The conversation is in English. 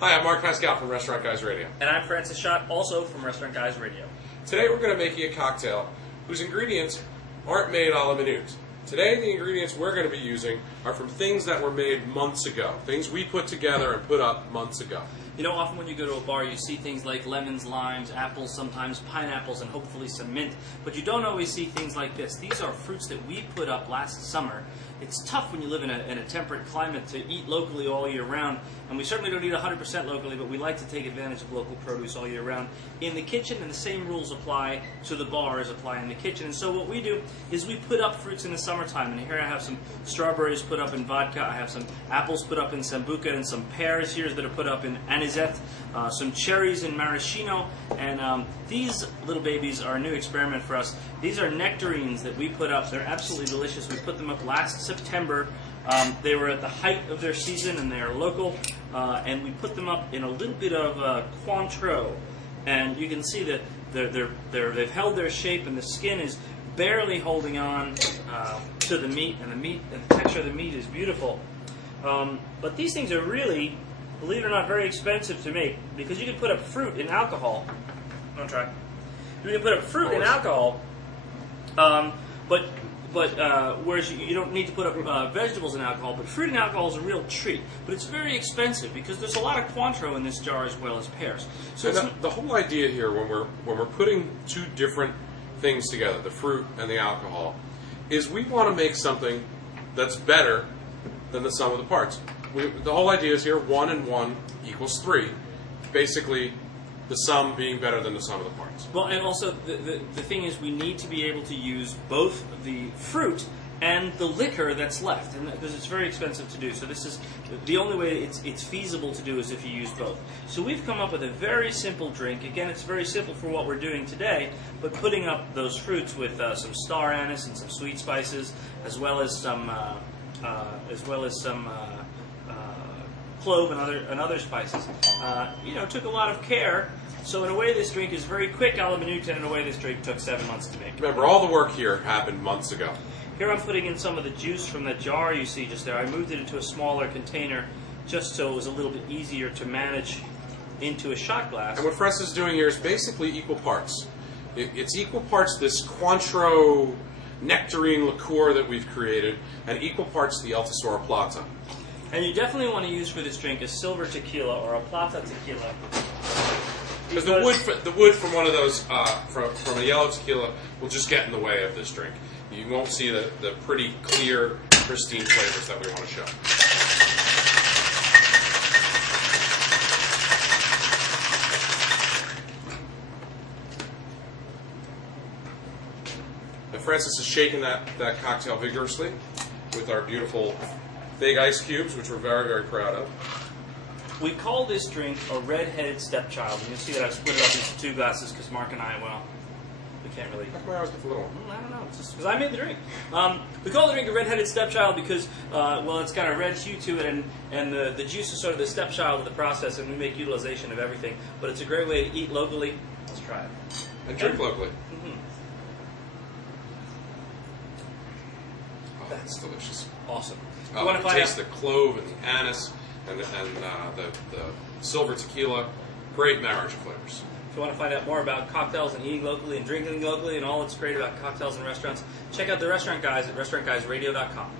Hi, I'm Mark Pascal from Restaurant Guys Radio. And I'm Francis Schott, also from Restaurant Guys Radio. Today we're going to make you a cocktail whose ingredients aren't made a la minute. Today the ingredients we're going to be using are from things that were made months ago, things we put together and put up months ago. You know, often when you go to a bar, you see things like lemons, limes, apples, sometimes pineapples, and hopefully some mint. But you don't always see things like this. These are fruits that we put up last summer. It's tough when you live in a temperate climate to eat locally all year round. And we certainly don't eat 100% locally, but we like to take advantage of local produce all year round in the kitchen, and the same rules apply to the bar as apply in the kitchen. And so what we do is we put up fruits in the summertime. And here I have some strawberries put up in vodka. I have some apples put up in sambuca, and some pears here that are put up in anisette, some cherries in maraschino. And these little babies are a new experiment for us. These are nectarines that we put up. They're absolutely delicious. We put them up last September. They were at the height of their season, and they are local. And we put them up in a little bit of Cointreau, and you can see that they've held their shape, and the skin is barely holding on to the meat, and the texture of the meat is beautiful. But these things are really, believe it or not, very expensive to make, because you can put up fruit in alcohol. I'm gonna try. You can put up fruit in alcohol, whereas you don't need to put up vegetables in alcohol, but fruit in alcohol is a real treat. But it's very expensive because there's a lot of Cointreau in this jar as well as pears. So the whole idea here, when we're putting two different things together, the fruit and the alcohol, is we want to make something that's better than the sum of the parts. The whole idea is here, 1 and 1 equals 3. Basically, the sum being better than the sum of the parts. Well, and also the thing is, we need to be able to use both the fruit and the liquor that's left, and because it's very expensive to do. So this is the only way it's feasible to do is if you use both. So we've come up with a very simple drink. Again, it's very simple for what we're doing today, but putting up those fruits with some star anise and some sweet spices, as well as some clove and other spices. Took a lot of care. So in a way, this drink is very quick a la minute, and in a way, this drink took 7 months to make. Remember, all the work here happened months ago. Here I'm putting in some of the juice from the jar you see just there. I moved it into a smaller container just so it was a little bit easier to manage into a shot glass. And what Francis is doing here is basically equal parts. It's equal parts this Cointreau nectarine liqueur that we've created, and equal parts the Altesora Plata. And you definitely want to use for this drink a silver tequila or a plata tequila. Because the wood from one of those, from a yellow tequila, will just get in the way of this drink. You won't see the pretty clear, pristine flavors that we want to show. And Francis is shaking that cocktail vigorously with our beautiful big ice cubes, which we're very, very proud of. We call this drink a red-headed stepchild. And you'll see that I've split it up into 2 glasses because Mark and I, we can't really... How come I always get the little one? I don't know. It's just because I made the drink. We call the drink a red-headed stepchild because, it's got a red hue to it, and the juice is sort of the stepchild of the process, and we make utilization of everything. But it's a great way to eat locally. Let's try it. And drink locally. Mm-hmm. Oh, that's delicious. Awesome. You want to taste the clove and the anise and the silver tequila. Great marriage of flavors. If you want to find out more about cocktails and eating locally and drinking locally and all that's great about cocktails and restaurants, check out the Restaurant Guys at restaurantguysradio.com.